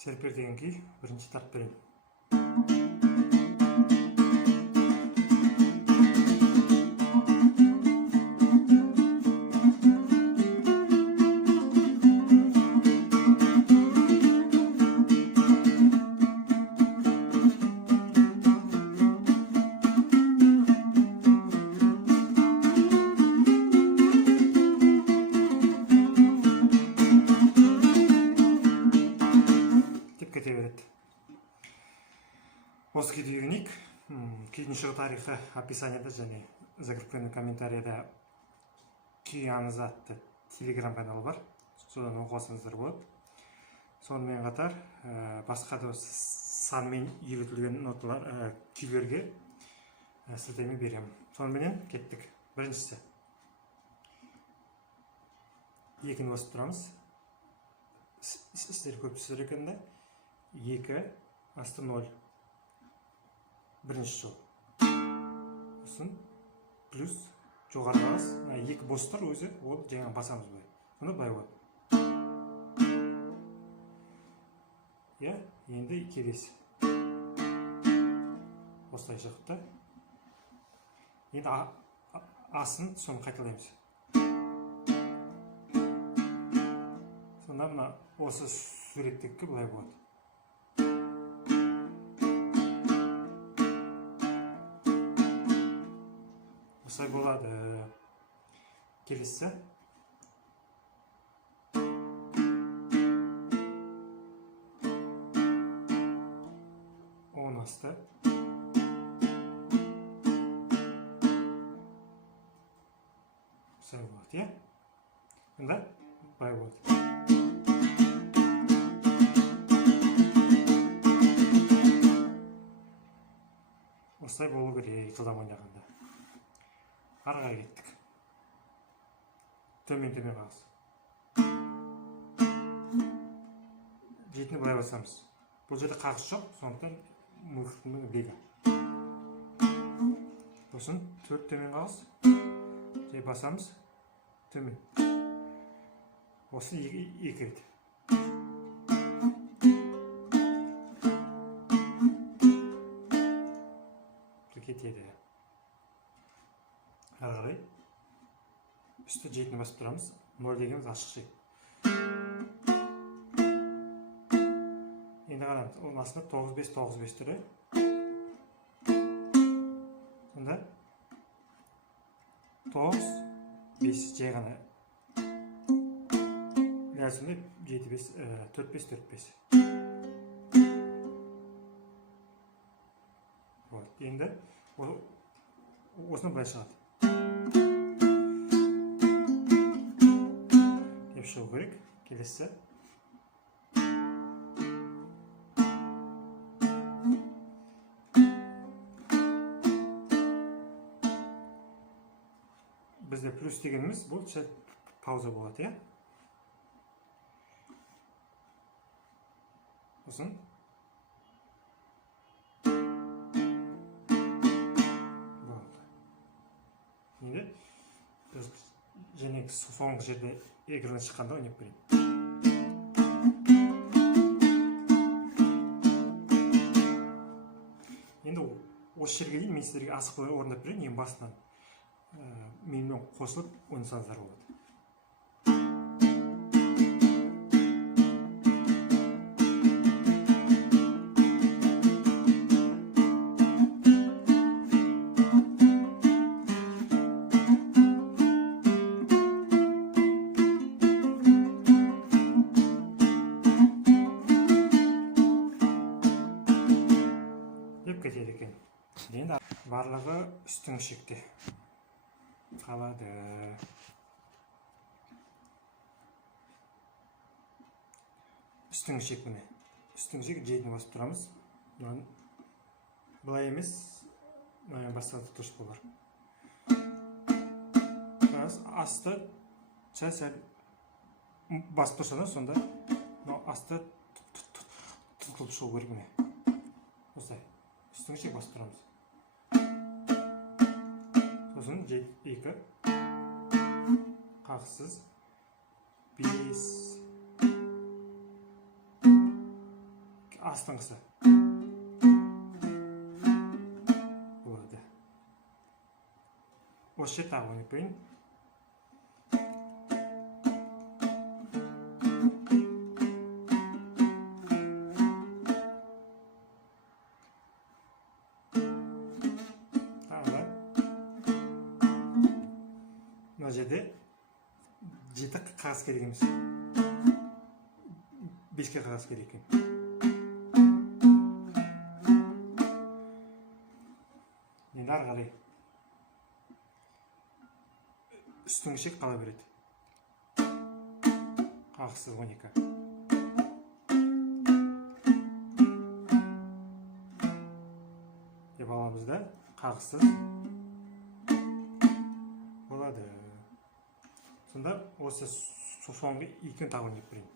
Серпер деген күй бірінші тарт берейін. Кете береді. Осы күйді үйренейік. Күйдің шығу тарихы описанияда және закрепленный комментарияда күй аңызы атты телеграм каналы бар. Содан оқып алсаңыздар болады. Сонымен қатар басқа да санмен үйретілген ноталар күйлерге сілтеме беремін. Сонымен кеттік. Біріншісі. Екіні басып тұрамыз. Сіздер көп түсір екенде. 2 асты 0. Бірінші жол. Сосын плюс жоғары ағыз. 2 бос тұр өзі. Ол жаңа басамыз бай. Оны бай болады. Енді келесі. Осылай шықты. Енді асын соны қайталаймыз. Сонда мына осы суреттегі былай болады. Осылай болады. Келесі. 10 асты. Осылай болады, Енді бай болады. Осылай болу керек жылдам ойнағанда. Арыға кеттік. Төмен қағыз. Жетіні былай басамыз. Бұл жерде қағыз жоқ, сондықтан мұхтының бегі. Сосын 4 төмен қағыз. Жай басамыз. Төмен. Осы 2 рет. Кетеді. Арғалай. Үсті жетіні басып тұрамыз. 0 дегеніміз ашық шек. Енді қарамыз. Оның астында 95 түрі. Сонда 9-5 жай ғана. Сонда 4-5. Енді осыны былай шығады. Деп шығу керек. Келесі. Бізде плюс дегеніміз бұл пауза болады, Сосын енді және соңғы жерде экраннан шыққанда ойнап берейін. Енді осы жерге дейін мен сіздерге асықпай орындап берейін. Ең басынан менімен қосылып ойнасаңыздар болады. Кетеді екен. Енді барлығы үстің шекте қалады. Үстің шек міне. Үстің шек жетіні басып тұрамыз. Бұлай емес, басқа тұтыш болар. Асты сәл басып тұрсана, сонда асты тұтылып шығу керек міне. Осылай. Үстің шек басып тұрамыз. Сосын 2 қағысыз 5 астыңғысы болады. Осы жер тағы ойнап берейін. Мына жерде 7 қағаз керек емес. 5 қағаз керек екен. Енді ары қарай үстіңгі шек қала береді. Қағазсыз 12. Деп аламыз да қағазсыз болады. Сонда осы соңғы екеуін тағы ойнап берейін.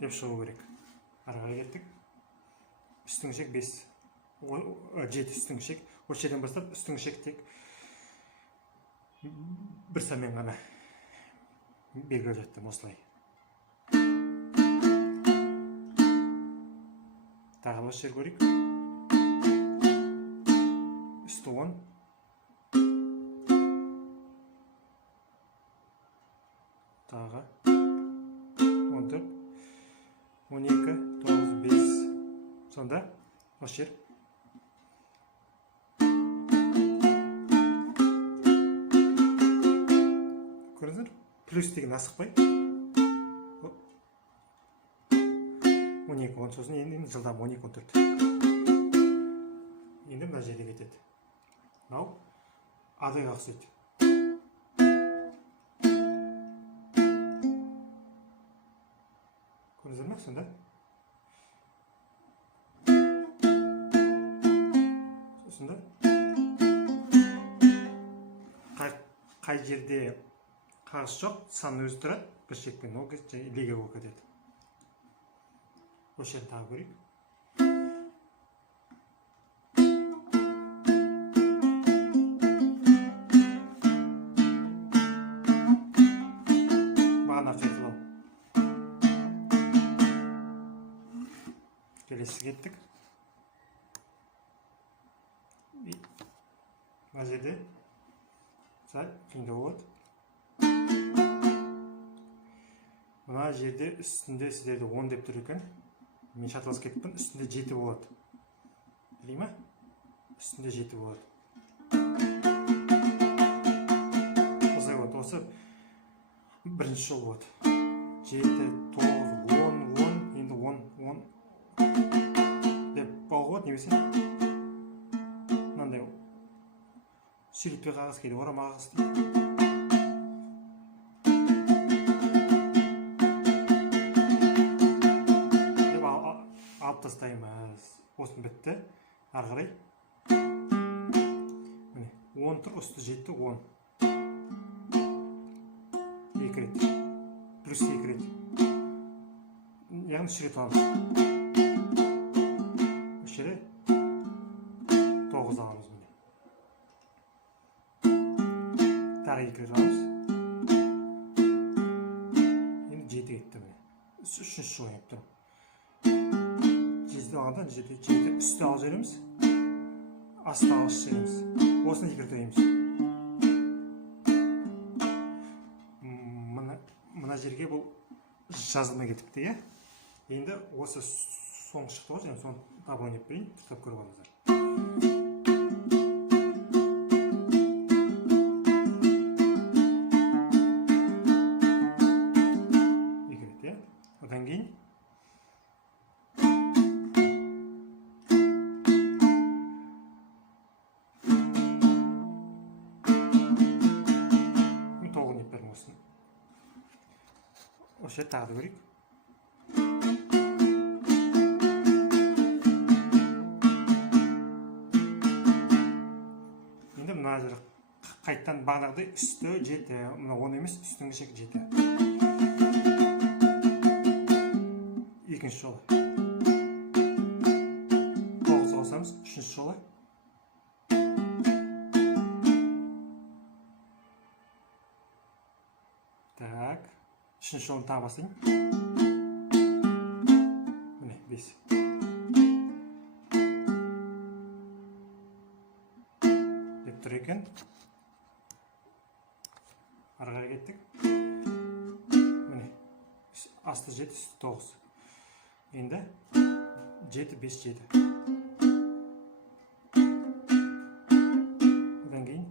Деп шығу керек. Ары қарай кеттік. Үстіңгі шек 5, 7 үстіңгі шек. Осы жерден бастап үстіңгі шек тек бір санмен ғана белгілеп жаттым осылай. Тағы осы жер көрейік. Үсті 10. Тағы 14, 12, 9, 5. Сонда осы жер. Көріңіздер, плюс деген асықпай. 12, 10, сосын енді жылдам 12, 14. Енді мына жерде кетеді. Мынау адайға ұқсайды. Көрдіңіздер ме сонда? Сосында қай жерде қағаз жоқ, сан өзі тұрады, бір шекпен ол леге болып кетеді. Осы жерін тағы көрейік. Бағана қайталау. Келесі кеттік. Мына жерде сәл қиындау болады. Мына жерде үстінде сіздерде 10 деп тұр екен. Мен шатыласып кетіппін, үстінде 7 болады. Білей ма? Үстінде 7 болады. Осылай болады. Осы бірінші жол болады. 7, 9, 10, 10, енді 10, 10 деп бауға болады, немесе мынандай сүйретпе қағаз кейде орама қағаз дейді. Тастаймыз. Осын бітті. Ары қарай. 10 тұр, үсті 7, 10. 2 рет. Плюс 2 рет. Яғни 3 рет аламыз. Үш жерде 9 аламыз. Тағы 2 рет аламыз. Енді 7 кетті. Үшінші ойнап тұрмын. Алғанда үсті алып жібереміз, асты алып жібереміз. Осыны 2 рет ойнаймыз. Мына жерге бұл жазылмай кетіпті, иә? Енді осы соңғы шықты ғой, және соны тағы ойнап берейін, тұтап көріп алыңыздар. Одан кейін осы жер тағы да көрейік. Енді мына жер қайттан бағанағыдай үсті 7, мына 10 емес, үстіңгі шек 7. Екінші жолы. 9 қосамыз, үшінші жолы. Үшінші жолын тағы бастайын. Міне 5 деп тұр екен. Ары қарай кеттік. Міне асты 7, үсті 9. Енді 7 5 7. Одан кейін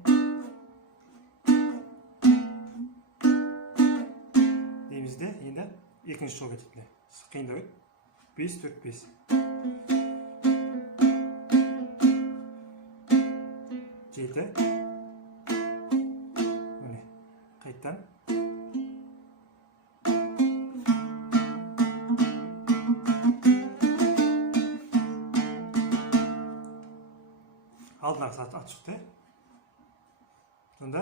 деймізде енді екінші жол кетеді. Қиындау еді. 5 4 5. 7. Міне қайттан алдынағы саты ат шықты. Сонда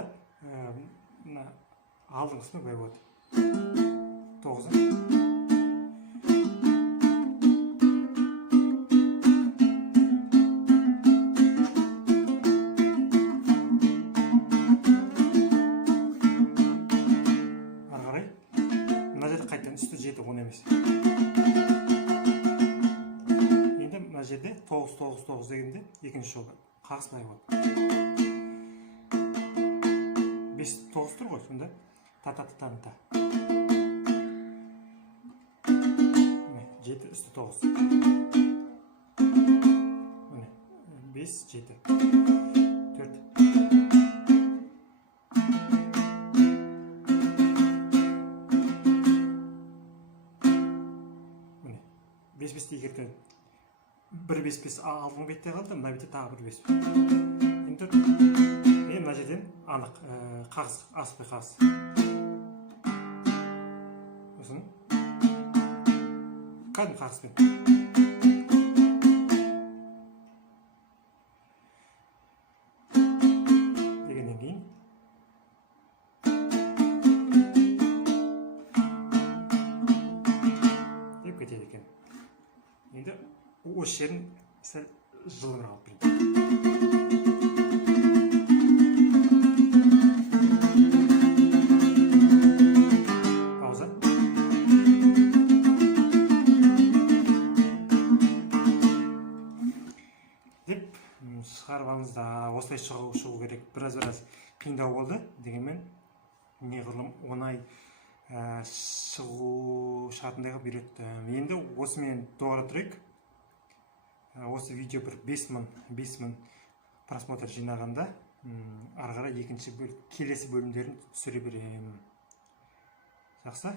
алдыңғысында былай болады. 9. Ары қарай мына жерде қайтадан үсті 7 10 емес. Енді мына жерде 9 9 9 дегенде екінші жолға қағыс былай болады. 5 9 тұр ғой, сонда та та та та. 7 үсті 9. Міне 5 7 4. Міне 5 5 егерген 1 5 5 алдыңғы бетте қалды, мына бетте тағы 1 5. Енді мына жерден анық қағыс аспай қағыс. Осыны кәдімгі қағыспен. Дегеннен кейін деп кетеді екен. Енді осы жерін сәл жылымырақ алып берейін. Шығарып алыңыз да осылай шығу керек. Біраз қиындау болды. Дегенмен неғұрлым оңай шығатындайға үйреттім. Енді осымен доғара тұрайық. Осы видео бір 5000 просмотр жинағанда ары қарай келесі бөлімдерін түсіре беремін. Жақсы.